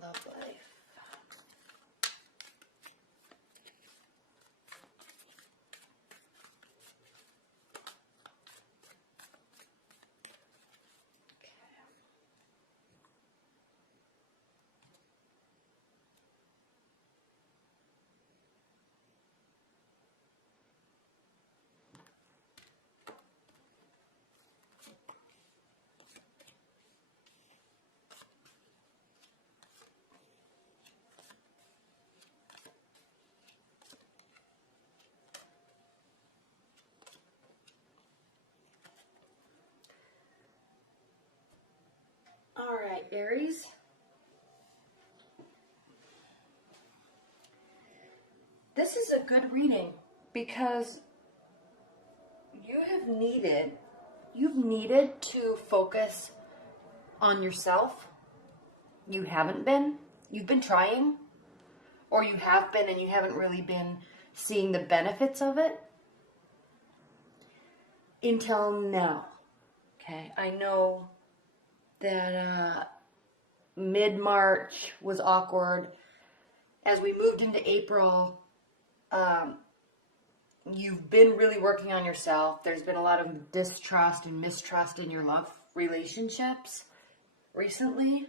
Love life. All right, Aries. This is a good reading because you've needed to focus on yourself. You haven't been. You've been trying, or you have been and you haven't really been seeing the benefits of it until now. Okay, I know that mid-March was awkward. As we moved into April, you've been really working on yourself. There's been a lot of distrust and mistrust in your love relationships recently.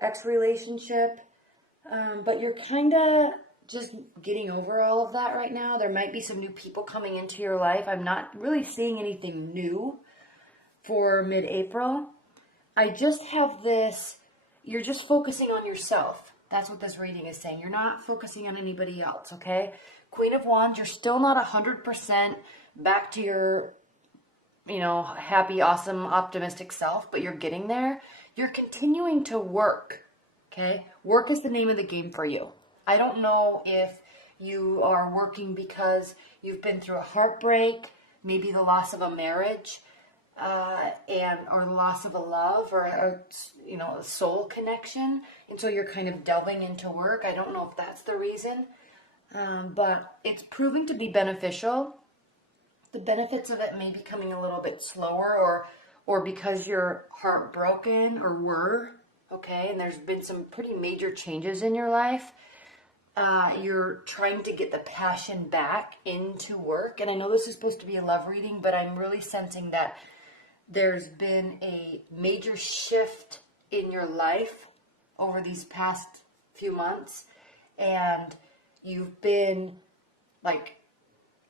Ex-relationship. But you're kind of just getting over all of that right now. There might be some new people coming into your life. I'm not really seeing anything new for mid-April. I just have this, you're just focusing on yourself. That's what this reading is saying. You're not focusing on anybody else, okay? Queen of Wands, you're still not 100% back to your, happy, awesome, optimistic self, but you're getting there. You're continuing to work, okay? Work is the name of the game for you. I don't know if you are working because you've been through a heartbreak, maybe the loss of a marriage, or the loss of a love, or a soul connection, and so you're kind of delving into work. I don't know if that's the reason, but it's proving to be beneficial. The benefits of it may be coming a little bit slower, or because you're heartbroken, or were, okay, and there's been some pretty major changes in your life. You're trying to get the passion back into work, and I know this is supposed to be a love reading, but I'm really sensing that there's been a major shift in your life over these past few months, and you've been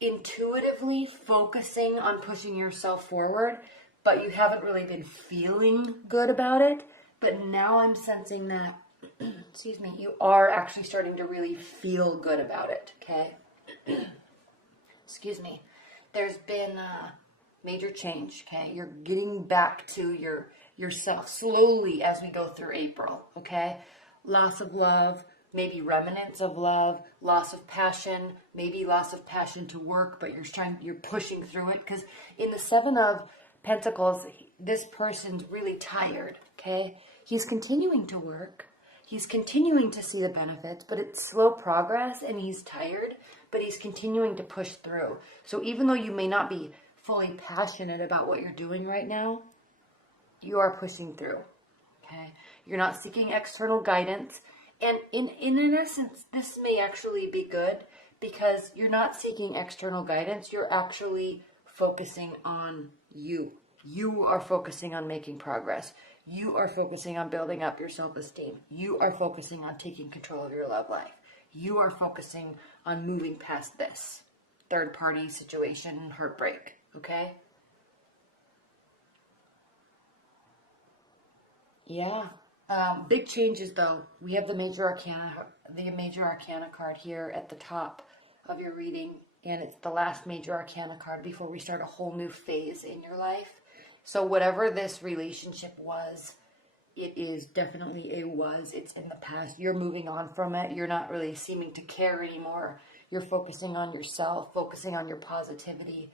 intuitively focusing on pushing yourself forward, but you haven't really been feeling good about it. But now I'm sensing that, excuse me, you are actually starting to really feel good about it, okay? Excuse me. There's been major change, okay? You're getting back to yourself slowly as we go through April, okay? Loss of love, maybe remnants of love, loss of passion, maybe loss of passion to work, but you're pushing through it, because in the Seven of Pentacles, this person's really tired, okay? He's continuing to work. He's continuing to see the benefits, but it's slow progress, and he's tired, but he's continuing to push through. So even though you may not be fully passionate about what you're doing right now, you are pushing through, okay? You're not seeking external guidance, and in essence, this may actually be good, because you're not seeking external guidance. You're actually focusing on you. You are focusing on making progress. You are focusing on building up your self-esteem. You are focusing on taking control of your love life. You are focusing on moving past this third-party situation, heartbreak, okay? Yeah. Big changes, though. We have the major arcana card here at the top of your reading, and it's the last major arcana card before we start a whole new phase in your life. So whatever this relationship was, it is definitely it's in the past. You're moving on from it. You're not really seeming to care anymore. You're focusing on yourself, focusing on your positivity.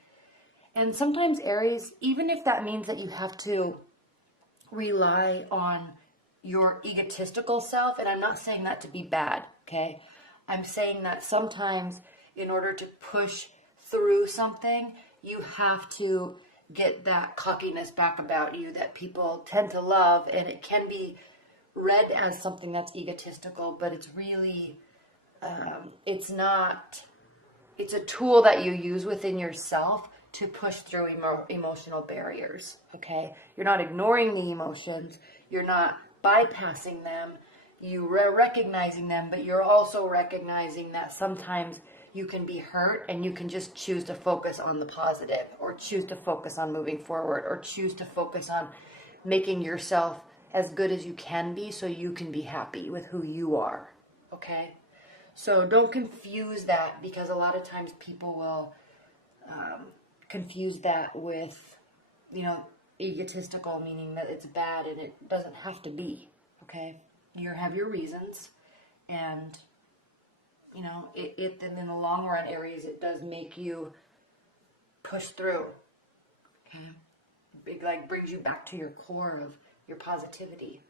And sometimes, Aries, even if that means that you have to rely on your egotistical self, and I'm not saying that to be bad, okay? I'm saying that sometimes in order to push through something, you have to get that cockiness back about you that people tend to love, and it can be read as something that's egotistical, but it's really, it's not, it's a tool that you use within yourself to push through emotional barriers, okay? You're not ignoring the emotions. You're not bypassing them. You're recognizing them, but you're also recognizing that sometimes you can be hurt and you can just choose to focus on the positive, or choose to focus on moving forward, or choose to focus on making yourself as good as you can be so you can be happy with who you are, okay? So don't confuse that, because a lot of times people will confuse that with, you know, egotistical, meaning that it's bad, and it doesn't have to be, okay? You have your reasons, and, you know, it in the long run, Aries, it does make you push through, okay? It, like, brings you back to your core of your positivity.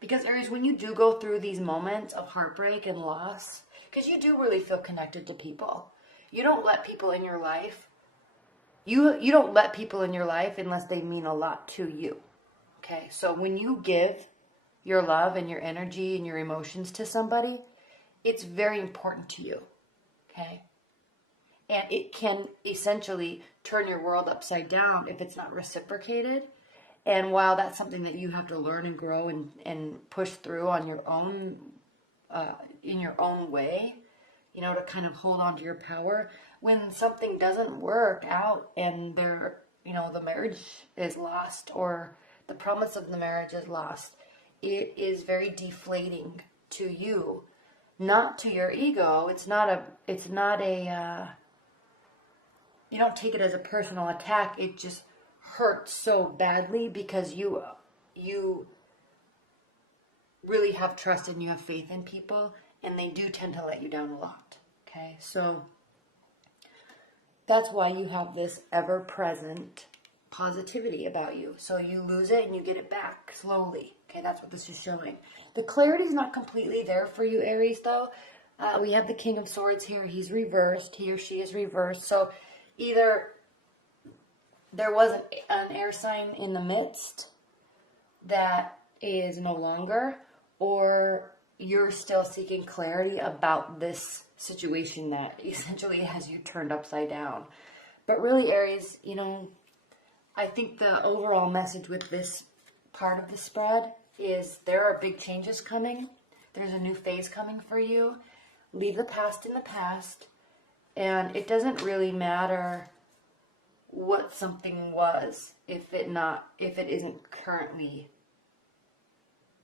Because, Aries, when you do go through these moments of heartbreak and loss, because you do really feel connected to people. You don't let people in your life. You don't let people in your life unless they mean a lot to you. Okay? So when you give your love and your energy and your emotions to somebody, it's very important to you. Okay? And it can essentially turn your world upside down if it's not reciprocated. And while that's something that you have to learn and grow and push through on your own, in your own way, you know, to kind of hold on to your power, when something doesn't work out and there, you know, the marriage is lost, or the promise of the marriage is lost, it is very deflating to you, not to your ego. It's not a, you don't take it as a personal attack. It just hurts so badly because you really have trust and you have faith in people, and they do tend to let you down a lot. Okay, so that's why you have this ever-present positivity about you. So you lose it and you get it back slowly. Okay, that's what this is showing. The clarity is not completely there for you, Aries, though. We have the King of Swords here. He's reversed. He or she is reversed. So either there was an air sign in the midst that is no longer, or you're still seeking clarity about this situation that essentially has you turned upside down. But really, Aries, you know, I think the overall message with this part of the spread is there are big changes coming. There's a new phase coming for you. Leave the past in the past. And it doesn't really matter what something was if it isn't currently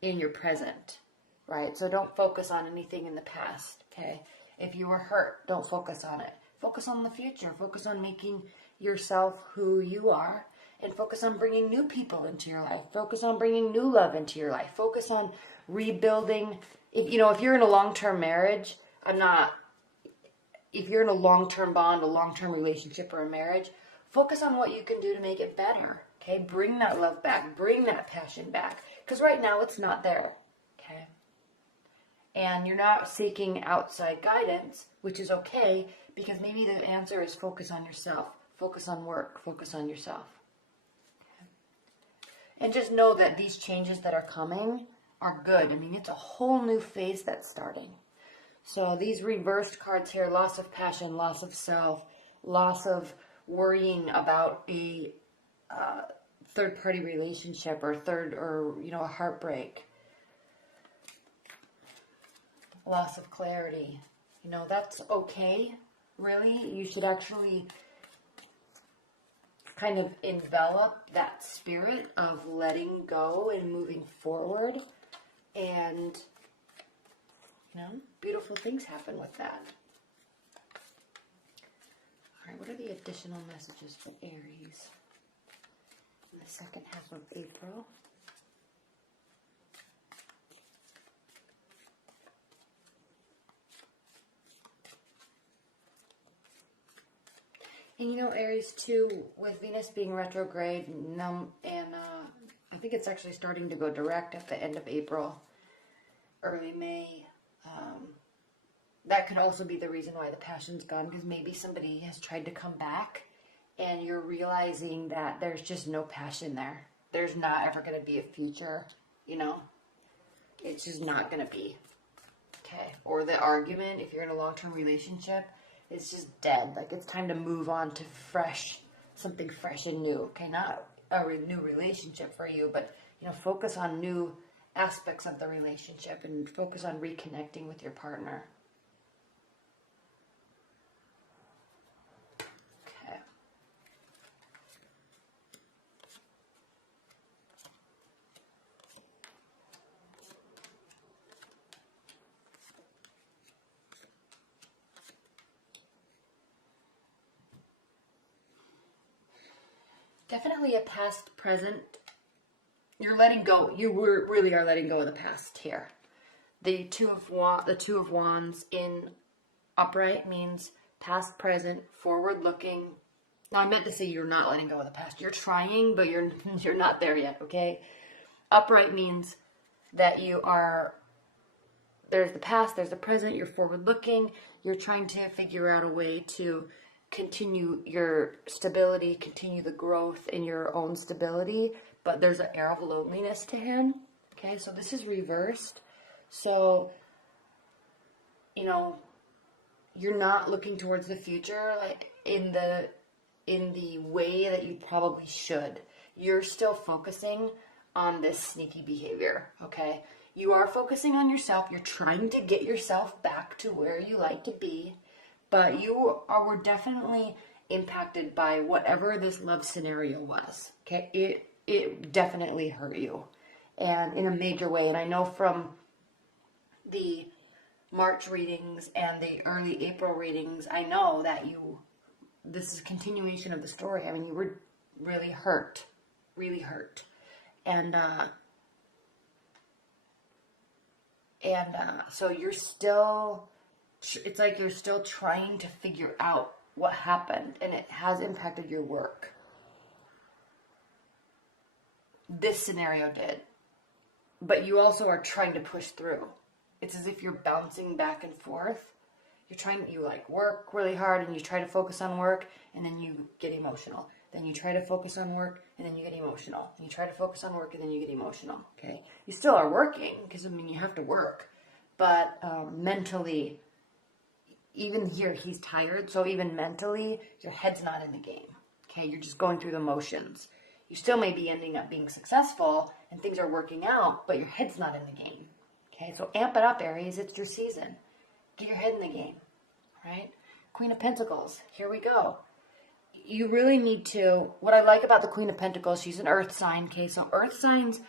in your present, right? So don't focus on anything in the past, okay? If you were hurt, don't focus on it. Focus on the future. Focus on making yourself who you are, and focus on bringing new people into your life. Focus on bringing new love into your life. Focus on rebuilding. If you're in a long-term marriage, if you're in a long-term bond, a long-term relationship, or a marriage, focus on what you can do to make it better, okay? Bring that love back. Bring that passion back. Because right now it's not there, okay? And you're not seeking outside guidance, which is okay, because maybe the answer is focus on yourself. Focus on work. Focus on yourself. Okay? And just know that these changes that are coming are good. I mean, it's a whole new phase that's starting. So these reversed cards here, loss of passion, loss of self, loss of worrying about a third-party relationship, or a heartbreak, loss of clarity. You know, that's okay, really. You should actually kind of envelop that spirit of letting go and moving forward, and, you know, beautiful things happen with that. All right, what are the additional messages for Aries in the second half of April? And you know, Aries too, with Venus being retrograde, and I think it's actually starting to go direct at the end of April, early May. That could also be the reason why the passion's gone, because maybe somebody has tried to come back and you're realizing that there's just no passion there. There's not ever going to be a future you know, it's just not going to be. Okay. Or the argument, if you're in a long-term relationship, it's just dead. Like, it's time to move on to something fresh and new. Okay. Not a new relationship for you, but, you know, focus on new aspects of the relationship and focus on reconnecting with your partner. Okay. Definitely a past, present. You're letting go. You really are letting go of the past here. The Two of Wands in upright means past, present, forward looking. Now, I meant to say you're not letting go of the past. You're trying, but you're not there yet, okay? Upright means that there's the past, there's the present, you're forward looking. You're trying to figure out a way to continue your stability, continue the growth in your own stability, but there's an air of loneliness to him. Okay, so this is reversed. So, you know, you're not looking towards the future like in the way that you probably should. You're still focusing on this sneaky behavior, okay? You are focusing on yourself. You're trying to get yourself back to where you like to be, but were definitely impacted by whatever this love scenario was, okay? It definitely hurt you, and in a major way. And I know from the March readings and the early April readings, I know that this is a continuation of the story. I mean, you were really hurt. And so you're still, it's like you're still trying to figure out what happened, and it has impacted your work. This scenario did. But you also are trying to push through. It's as if you're bouncing back and forth. You like work really hard and you try to focus on work and then you get emotional. Then you try to focus on work and then you get emotional. And you try to focus on work and then you get emotional. Okay? You still are working because, I mean, you have to work. But mentally, even here, he's tired. So even mentally, your head's not in the game. Okay? You're just going through the motions. You still may be ending up being successful and things are working out, but your head's not in the game. Okay? So amp it up, Aries. It's your season. Get your head in the game, right? Queen of Pentacles, here we go. You really need to, what I like about the Queen of Pentacles, she's an earth sign, okay? So earth signs,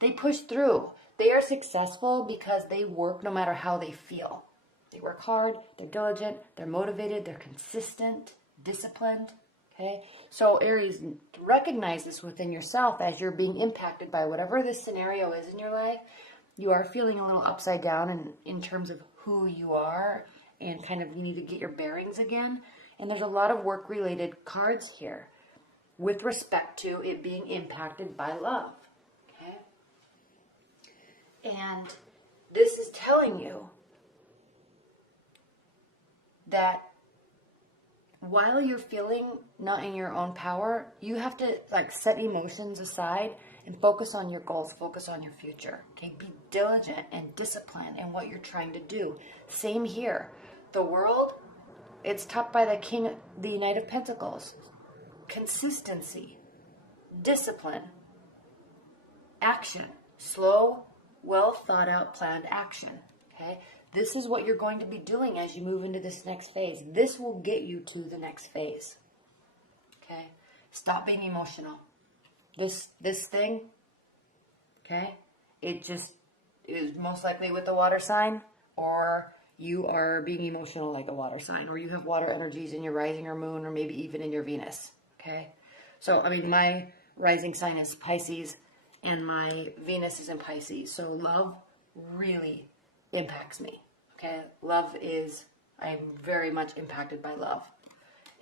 they push through. They are successful because they work no matter how they feel. They work hard, they're diligent, they're motivated, they're consistent, disciplined, okay? So Aries, recognize this within yourself as you're being impacted by whatever this scenario is in your life. You are feeling a little upside down in terms of who you are, and kind of you need to get your bearings again. And there's a lot of work-related cards here with respect to it being impacted by love, okay? And this is telling you that while you're feeling not in your own power, you have to like set emotions aside and focus on your goals, focus on your future. Okay, be diligent and disciplined in what you're trying to do. Same here. The world, it's topped by the Knight of Pentacles. Consistency, discipline, action, slow, well thought out, planned action. Okay, this is what you're going to be doing as you move into this next phase. This will get you to the next phase. Okay, stop being emotional. This thing, okay, it is most likely with the water sign, or you are being emotional like a water sign, or you have water energies in your rising or moon, or maybe even in your Venus, okay? So, I mean, my rising sign is Pisces, and my Venus is in Pisces, so love really impacts me, okay? I'm very much impacted by love,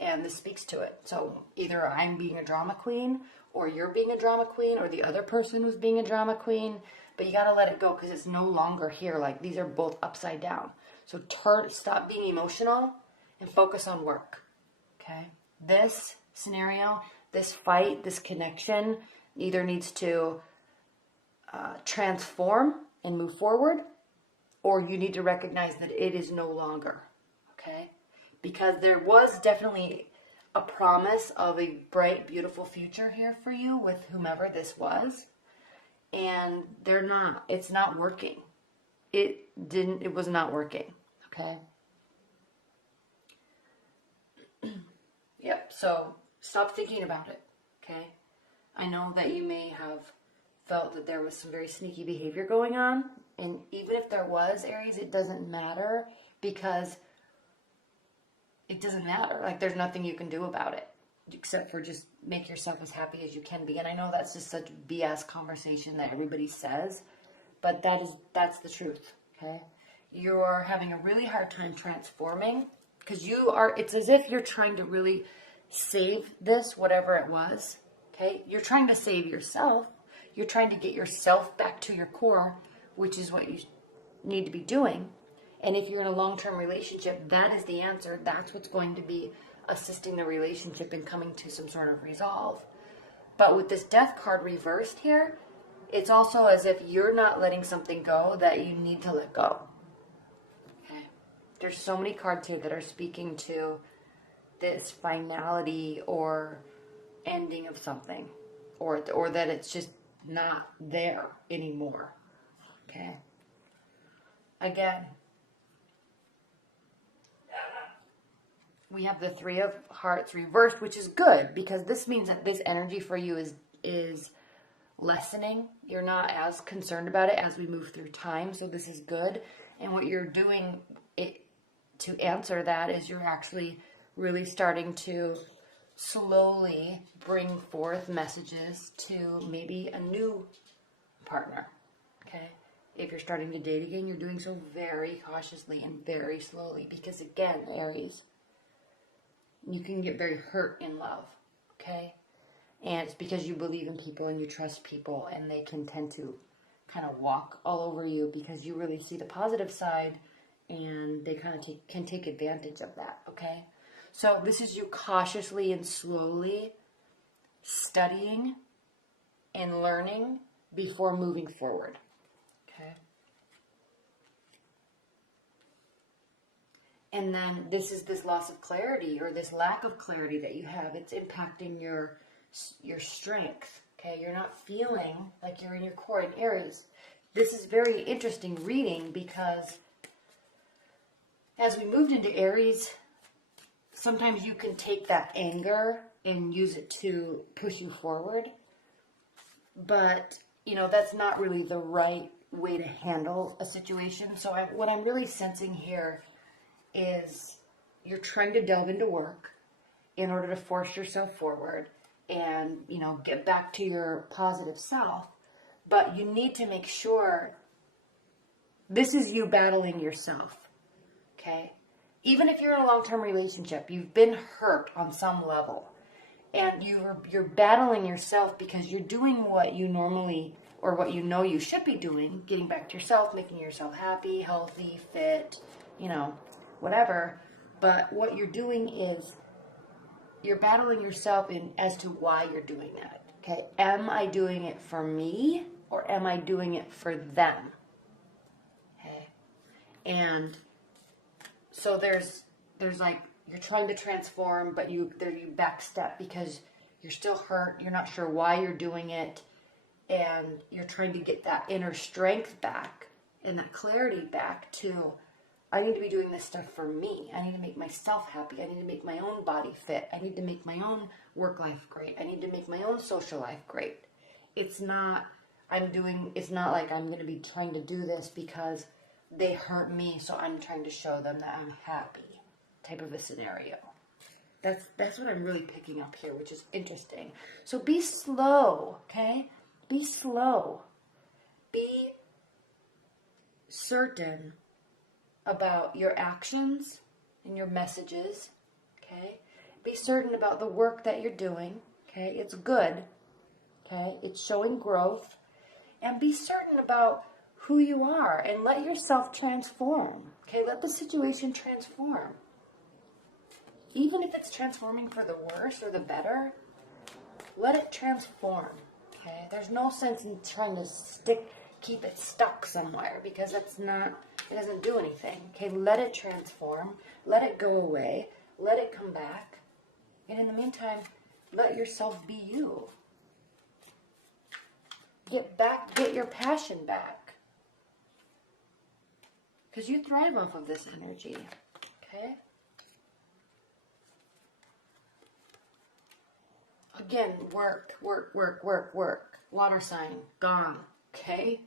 and this speaks to it. So either I'm being a drama queen, or you're being a drama queen, or the other person was being a drama queen, but you gotta let it go because it's no longer here. Like, these are both upside down. So stop being emotional and focus on work, okay? This scenario, this fight, this connection either needs to transform and move forward, or you need to recognize that it is no longer, okay? Because there was definitely a promise of a bright, beautiful future here for you with whomever this was, and it's not working. It was not working, okay? Yep, so stop thinking about it, okay? I know that you may have felt that there was some very sneaky behavior going on, and even if there was, Aries, it doesn't matter, because it doesn't matter. Like, there's nothing you can do about it except for just make yourself as happy as you can be. And I know that's just such BS conversation that everybody says, but that's the truth, okay? You're having a really hard time transforming, because it's as if you're trying to really save this, whatever it was, okay? You're trying to save yourself. You're trying to get yourself back to your core, which is what you need to be doing. And if you're in a long-term relationship, that is the answer. That's what's going to be assisting the relationship in coming to some sort of resolve. But with this Death card reversed here, it's also as if you're not letting something go that you need to let go. Okay? There's so many cards here that are speaking to this finality or ending of something, or that it's just not there anymore. Okay? Again, we have the Three of Hearts reversed, which is good, because this means that this energy for you is lessening. You're not as concerned about it as we move through time, so this is good. And what you're doing to answer that is you're actually really starting to slowly bring forth messages to maybe a new partner, okay? If you're starting to date again, you're doing so very cautiously and very slowly, because again, Aries, you can get very hurt in love, okay? And it's because you believe in people and you trust people, and they can tend to kind of walk all over you because you really see the positive side, and they kind of can take advantage of that, okay? So this is you cautiously and slowly studying and learning before moving forward, okay? And then this is this loss of clarity, or this lack of clarity that you have. It's impacting your strength, okay? You're not feeling like you're in your core in Aries. This is very interesting reading, because as we moved into Aries, sometimes you can take that anger and use it to push you forward. But, that's not really the right way to handle a situation. So what I'm really sensing here is you're trying to delve into work in order to force yourself forward and, get back to your positive self. But you need to make sure this is you battling yourself, okay? Even if you're in a long-term relationship, you've been hurt on some level, and you're battling yourself because you're doing what you normally, or what you know you should be doing, getting back to yourself, making yourself happy, healthy, fit, whatever. But what you're doing is you're battling yourself as to why you're doing that. Okay, am I doing it for me, or am I doing it for them? Okay, and so there's like, you're trying to transform, but you backstep because you're still hurt. You're not sure why you're doing it, and you're trying to get that inner strength back and that clarity back to, I need to be doing this stuff for me. I need to make myself happy. I need to make my own body fit. I need to make my own work life great. I need to make my own social life great. It's not like I'm going to be trying to do this because they hurt me, so I'm trying to show them that I'm happy, type of a scenario. That's what I'm really picking up here, which is interesting. So be slow, okay? Be slow. Be certain about your actions and your messages, okay? Be certain about the work that you're doing, okay? It's good, okay? It's showing growth. And be certain about who you are, and let yourself transform, okay? Let the situation transform. Even if it's transforming for the worse or the better, let it transform, okay? There's no sense in trying to stick keep it stuck somewhere, because it doesn't do anything. Okay, let it transform, let it go away, let it come back. And in the meantime, let yourself be you. Get your passion back. Because you thrive off of this energy. Okay? Again, work. Water sign, gone. Okay?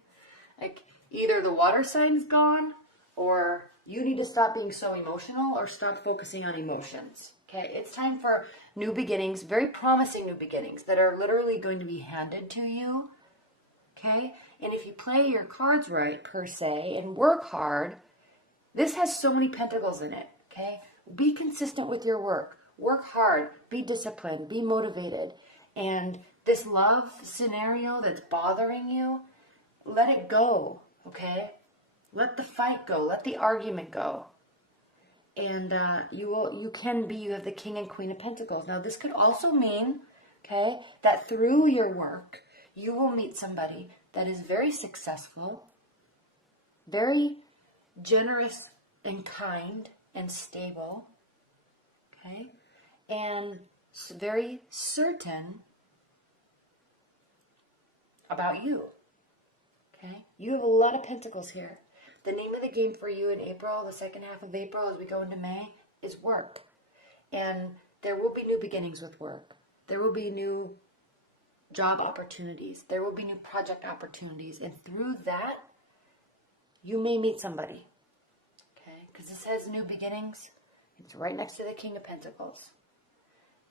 Like, either the water sign's gone, or you need to stop being so emotional, or stop focusing on emotions. Okay? It's time for new beginnings, very promising new beginnings that are literally going to be handed to you. Okay? And if you play your cards right, per se, and work hard, this has so many pentacles in it. Okay? Be consistent with your work. Work hard. Be disciplined. Be motivated. And this love scenario that's bothering you, let it go. Okay? Let the fight go. Let the argument go. And you have the King and Queen of Pentacles. Now, this could also mean, okay, that through your work, you will meet somebody that is very successful, very generous and kind and stable, okay, and very certain about you, okay? You have a lot of pentacles here. The name of the game for you in April, the second half of April as we go into May, is work. And there will be new beginnings with work. There will be new job opportunities. There will be new project opportunities. And through that, you may meet somebody. Okay? Because this has new beginnings. It's right next to the King of Pentacles.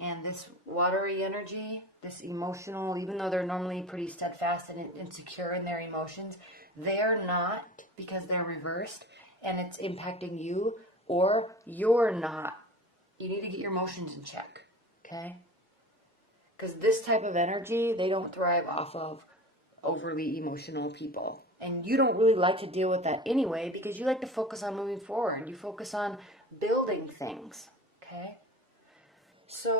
And this watery energy, this emotional, even though they're normally pretty steadfast and insecure in their emotions, they're not, because they're reversed and it's impacting you, or you're not. You need to get your emotions in check. Okay? Because this type of energy, they don't thrive off of overly emotional people. And you don't really like to deal with that anyway, because you like to focus on moving forward. You focus on building things. Okay? So,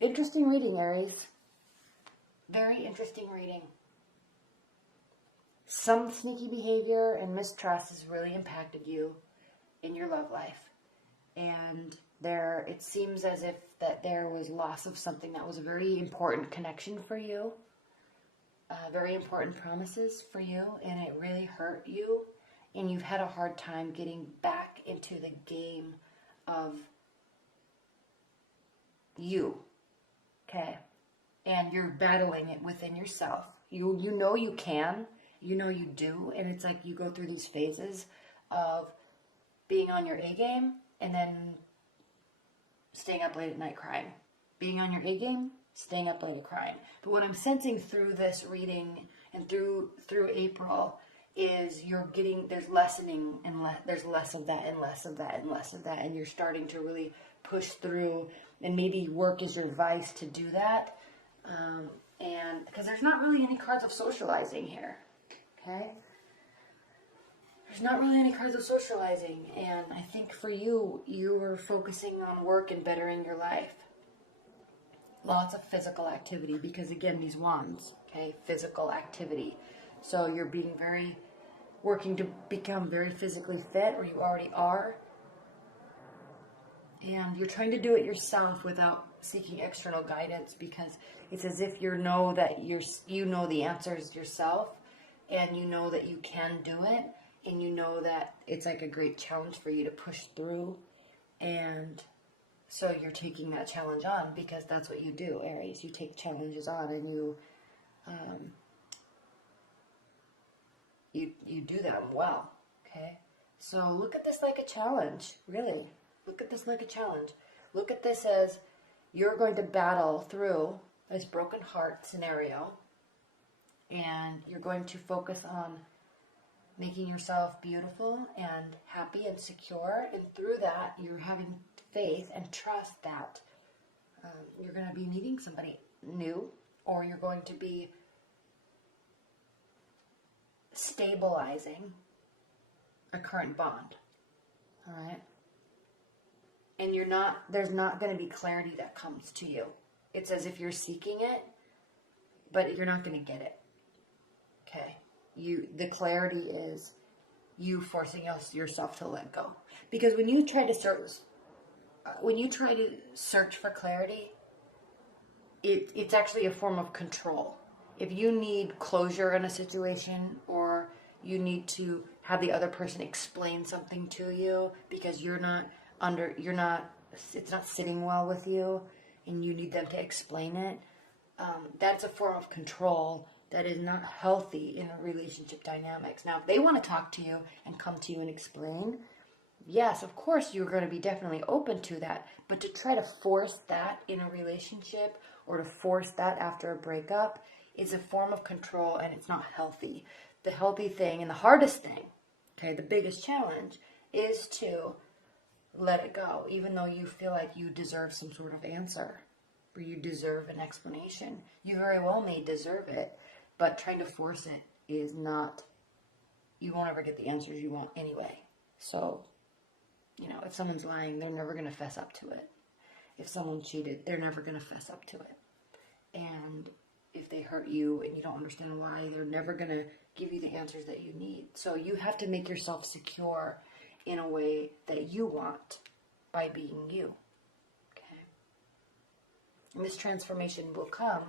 interesting reading, Aries. Very interesting reading. Some sneaky behavior and mistrust has really impacted you in your love life. And it seems as if that there was loss of something that was a very important connection for you. Very important promises for you. And it really hurt you. And you've had a hard time getting back into the game of you. Okay? And you're battling it within yourself. You know you can. You know you do. And it's like you go through these phases of being on your A game and then staying up late at night crying. Being on your A game, staying up late at crying. But what I'm sensing through this reading and through April is there's lessening and there's less of that and less of that and less of that. And you're starting to really push through, and maybe work is your vice to do that. And because there's not really any cards of socializing here. Okay? There's not really any cards of socializing. And I think for you, you were focusing on work and bettering your life. Lots of physical activity, because again, these wands, okay? Physical activity. So you're working to become very physically fit, or you already are. And you're trying to do it yourself without seeking external guidance, because it's as if you know the answers yourself, and you know that you can do it, and you know that it's like a great challenge for you to push through. And so you're taking that challenge on, because that's what you do, Aries. You take challenges on, and you do them well. Okay? So look at this like a challenge, really. Look at this like a challenge. Look at this as you're going to battle through this broken heart scenario, and you're going to focus on making yourself beautiful and happy and secure, and through that you're having faith and trust that you're going to be meeting somebody new, or you're going to be stabilizing a current bond. All right? And there's not going to be clarity that comes to you. It's as if you're seeking it, but you're not going to get it. Okay? the clarity is you forcing yourself to let go. Because when you try to search for clarity, it's actually a form of control. If you need closure in a situation, or you need to have the other person explain something to you because it's not sitting well with you, and you need them to explain it, that's a form of control that is not healthy in a relationship dynamics. Now, if they want to talk to you and come to you and explain, yes, of course, you're going to be definitely open to that. But to try to force that in a relationship, or to force that after a breakup, is a form of control, and it's not healthy. The healthy thing, and the hardest thing, okay, the biggest challenge, is to let it go, even though you feel like you deserve some sort of answer, or you deserve an explanation. You very well may deserve it, but trying to force it is not, you won't ever get the answers you want anyway. So, if someone's lying, they're never going to fess up to it. If someone cheated, they're never going to fess up to it. And if they hurt you and you don't understand why, they're never going to give you the answers that you need. So you have to make yourself secure in a way that you want by being you. Okay? And this transformation will come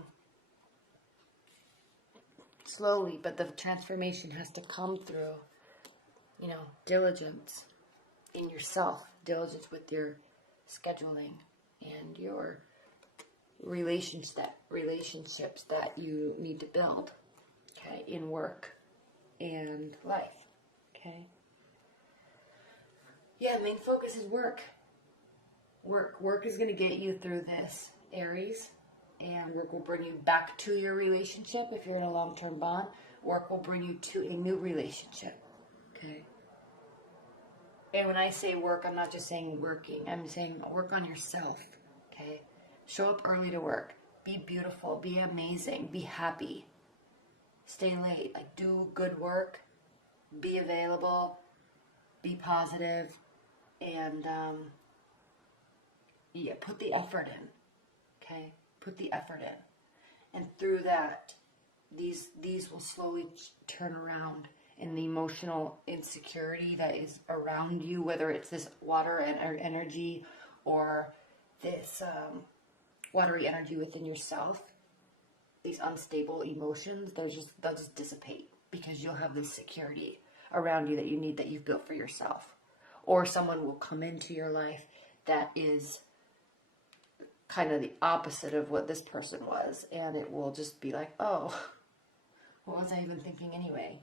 slowly, but the transformation has to come through, diligence in yourself, diligence with your scheduling and your relationships that you need to build, okay, in work and life, okay? Yeah, the main focus is work. Work is going to get you through this, Aries, and work will bring you back to your relationship. If you're in a long-term bond, work will bring you to a new relationship, okay? And when I say work, I'm not just saying working. I'm saying work on yourself, okay? Show up early to work. Be beautiful. Be amazing. Be happy. Stay late. Like, do good work. Be available. Be positive. And, put the effort in, okay? Put the effort in. And through that, these will slowly turn around. And the emotional insecurity that is around you, whether it's this water energy or this watery energy within yourself, these unstable emotions, they'll just dissipate, because you'll have this security around you that you need, that you've built for yourself. Or someone will come into your life that is kind of the opposite of what this person was, and it will just be like, oh, what was I even thinking anyway?